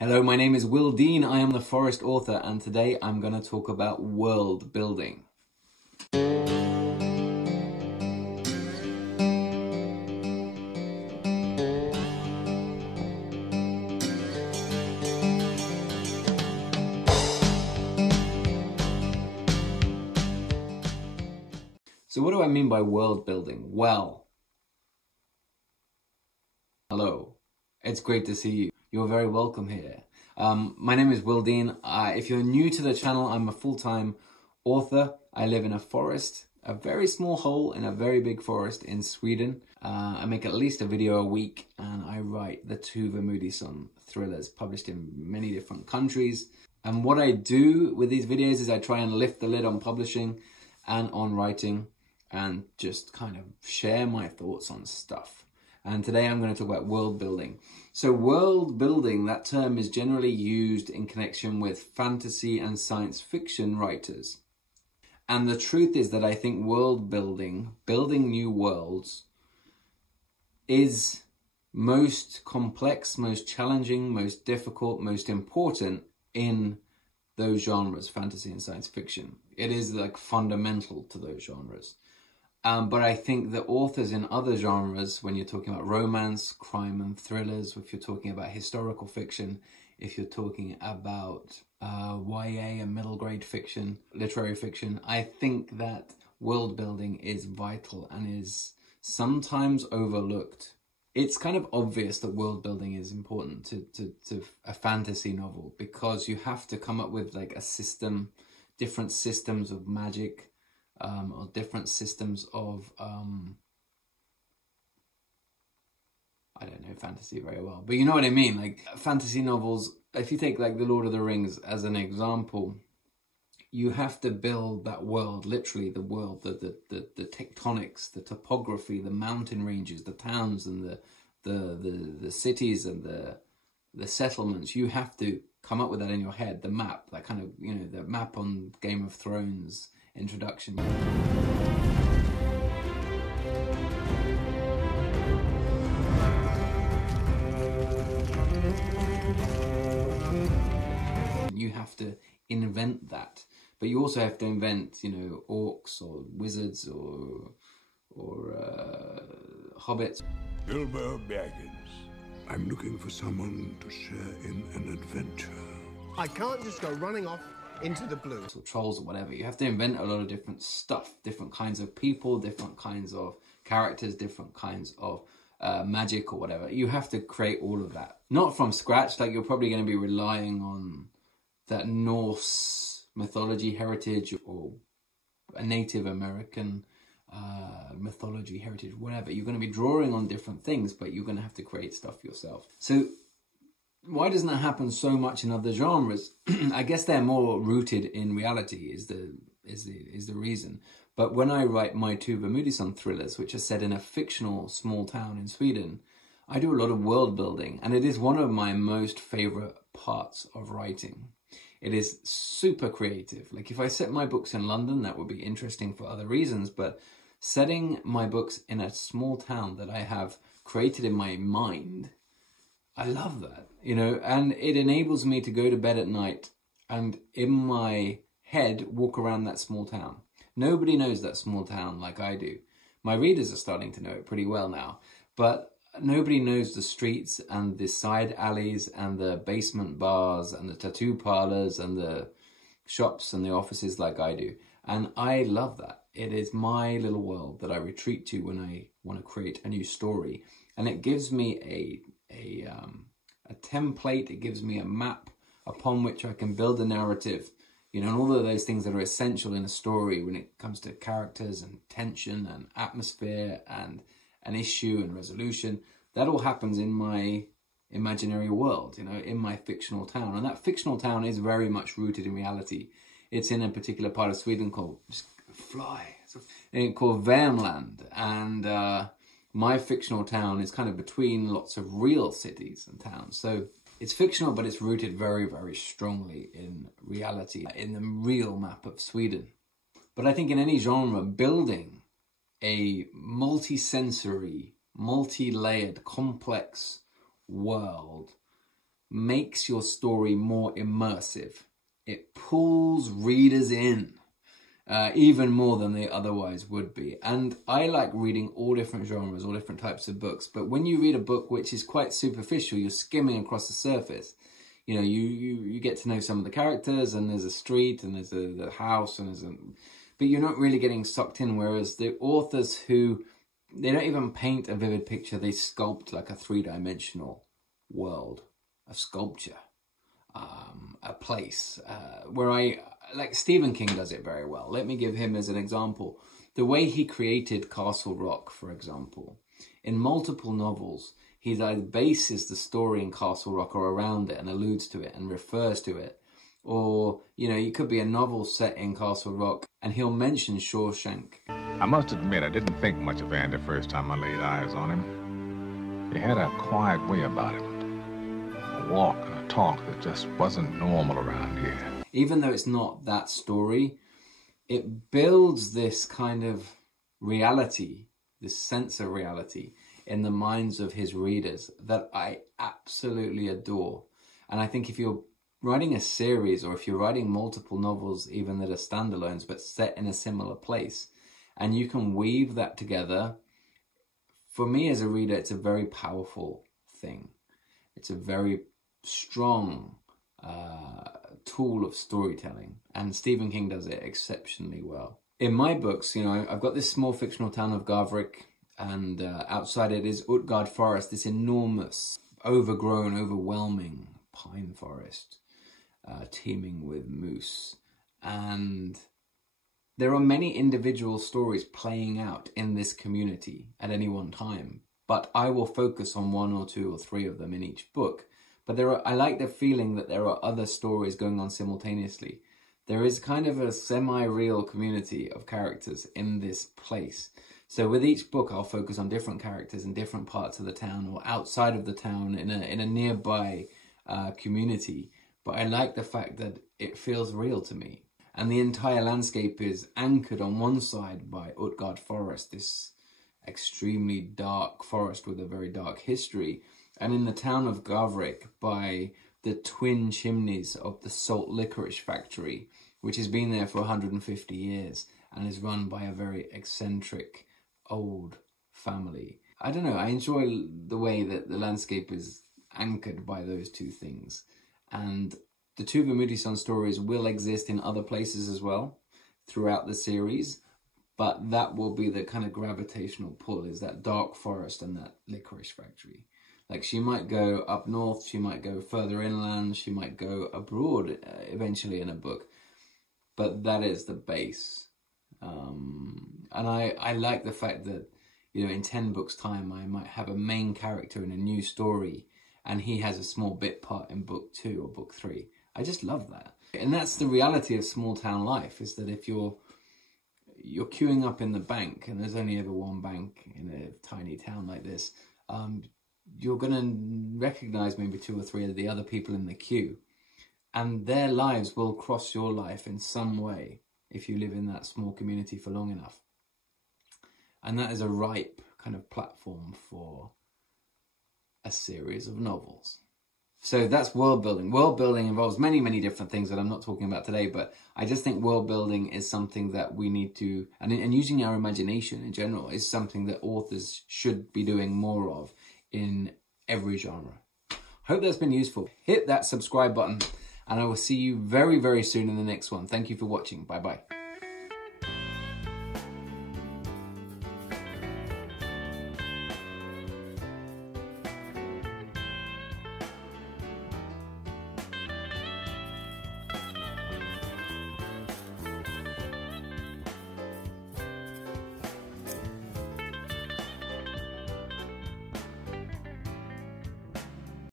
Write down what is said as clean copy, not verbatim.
Hello, my name is Will Dean. I am the Forest author, and today I'm going to talk about world building. So what do I mean by world building? Well, hello. It's great to see you. You're very welcome here. My name is Will Dean. If you're new to the channel, I'm a full-time author. I live in a forest, a very small hole in a very big forest in Sweden. I make at least a video a week, and I write the Tuva Moodyson thrillers published in many different countries. And what I do with these videos is I try and lift the lid on publishing and on writing and just kind of share my thoughts on stuff. And today I'm going to talk about world building. So world building, that term is generally used in connection with fantasy and science fiction writers. And the truth is that I think world building, building new worlds, is most complex, most challenging, most difficult, most important in those genres, fantasy and science fiction. It is like fundamental to those genres. But I think the authors in other genres, when you're talking about romance, crime and thrillers, if you're talking about historical fiction, if you're talking about YA and middle grade fiction, literary fiction, I think that world building is vital and is sometimes overlooked. It's kind of obvious that world building is important to a fantasy novel because you have to come up with like a system, different systems of magic, or different systems of, I don't know fantasy very well, but you know what I mean, like fantasy novels, if you take like The Lord of the Rings as an example, you have to build that world, literally the world, the tectonics, the topography, the mountain ranges, the towns and the cities and the settlements. You have to come up with that in your head, the map, that kind of, you know, the map on Game of Thrones introduction. You have to invent that, but you also have to invent, you know, orcs or wizards or hobbits. Bilbo Baggins. I'm looking for someone to share in an adventure. I can't just go running off into the blue. Or trolls or whatever. You have to invent a lot of different stuff, different kinds of people, different kinds of characters, different kinds of magic or whatever. You have to create all of that. Not from scratch, like you're probably going to be relying on that Norse mythology heritage or a Native American mythology heritage, whatever. You're going to be drawing on different things, but you're going to have to create stuff yourself. So why doesn't that happen so much in other genres? I guess they're more rooted in reality is the reason. But when I write my Tuva Moodyson thrillers, which are set in a fictional small town in Sweden, I do a lot of world building, and it is one of my most favorite parts of writing. It is super creative. Like if I set my books in London, that would be interesting for other reasons, but setting my books in a small town that I have created in my mind, I love that, you know, and it enables me to go to bed at night and in my head walk around that small town. Nobody knows that small town like I do. My readers are starting to know it pretty well now, but nobody knows the streets and the side alleys and the basement bars and the tattoo parlors and the shops and the offices like I do. And I love that. It is my little world that I retreat to when I want to create a new story. And it gives me a template, it gives me a map upon which I can build a narrative, you know, and all of those things that are essential in a story when it comes to characters and tension and atmosphere and an issue and resolution. That all happens in my imaginary world, you know, in my fictional town. And that fictional town is very much rooted in reality. It's in a particular part of Sweden called, called Värmland. And my fictional town is kind of between lots of real cities and towns. So it's fictional, but it's rooted very, very strongly in reality, in the real map of Sweden. But I think in any genre, building a multi-sensory, multi-layered, complex world makes your story more immersive. It pulls readers in even more than they otherwise would be. And I like reading all different genres, all different types of books. But when you read a book which is quite superficial, you're skimming across the surface. You know, you get to know some of the characters, and there's a street, and there's the house, and but you're not really getting sucked in. Whereas the authors who, they don't even paint a vivid picture, they sculpt like a three-dimensional world, a sculpture, a place, like Stephen King does it very well. Let me give him as an example. The way he created Castle Rock, for example, in multiple novels, he either bases the story in Castle Rock or around it and alludes to it and refers to it. Or, you know, it could be a novel set in Castle Rock and he'll mention Shawshank. I must admit, I didn't think much of Andy the first time I laid eyes on him. He had a quiet way about him. A walk and a talk that just wasn't normal around here. Even though it's not that story, it builds this kind of reality, this sense of reality in the minds of his readers that I absolutely adore. And I think if you're writing a series, or if you're writing multiple novels, even that are standalones, but set in a similar place, and you can weave that together, for me as a reader, it's a very powerful thing. It's a very strong tool of storytelling, and Stephen King does it exceptionally well. In my books, you know, I've got this small fictional town of Gavrik, and outside it is Utgard Forest, this enormous, overgrown, overwhelming pine forest, teeming with moose. And there are many individual stories playing out in this community at any one time, but I will focus on one or two or three of them in each book. But I like the feeling that there are other stories going on simultaneously. There is kind of a semi-real community of characters in this place. So with each book, I'll focus on different characters in different parts of the town or outside of the town in a nearby community. But I like the fact that it feels real to me. And the entire landscape is anchored on one side by Utgard Forest, this extremely dark forest with a very dark history. And in the town of Gavrik by the twin chimneys of the salt licorice factory, which has been there for 150 years and is run by a very eccentric old family. I don't know, I enjoy the way that the landscape is anchored by those two things. And the two Vermouthison stories will exist in other places as well throughout the series, but that will be the kind of gravitational pull, is that dark forest and that licorice factory. Like, she might go up north, she might go further inland, she might go abroad eventually in a book, but that is the base. And I like the fact that, you know, in 10 books time, I might have a main character in a new story and he has a small bit part in book 2 or book 3. I just love that. And that's the reality of small town life, is that if you're queuing up in the bank, and there's only ever one bank in a tiny town like this, you're going to recognize maybe 2 or 3 of the other people in the queue, and their lives will cross your life in some way if you live in that small community for long enough. And that is a ripe kind of platform for a series of novels. So that's world building. World building involves many, many different things that I'm not talking about today, but I just think world building is something that we need to, and using our imagination in general, is something that authors should be doing more of in every genre. Hope that's been useful. Hit that subscribe button, and I will see you very, very soon in the next one. Thank you for watching. Bye-bye.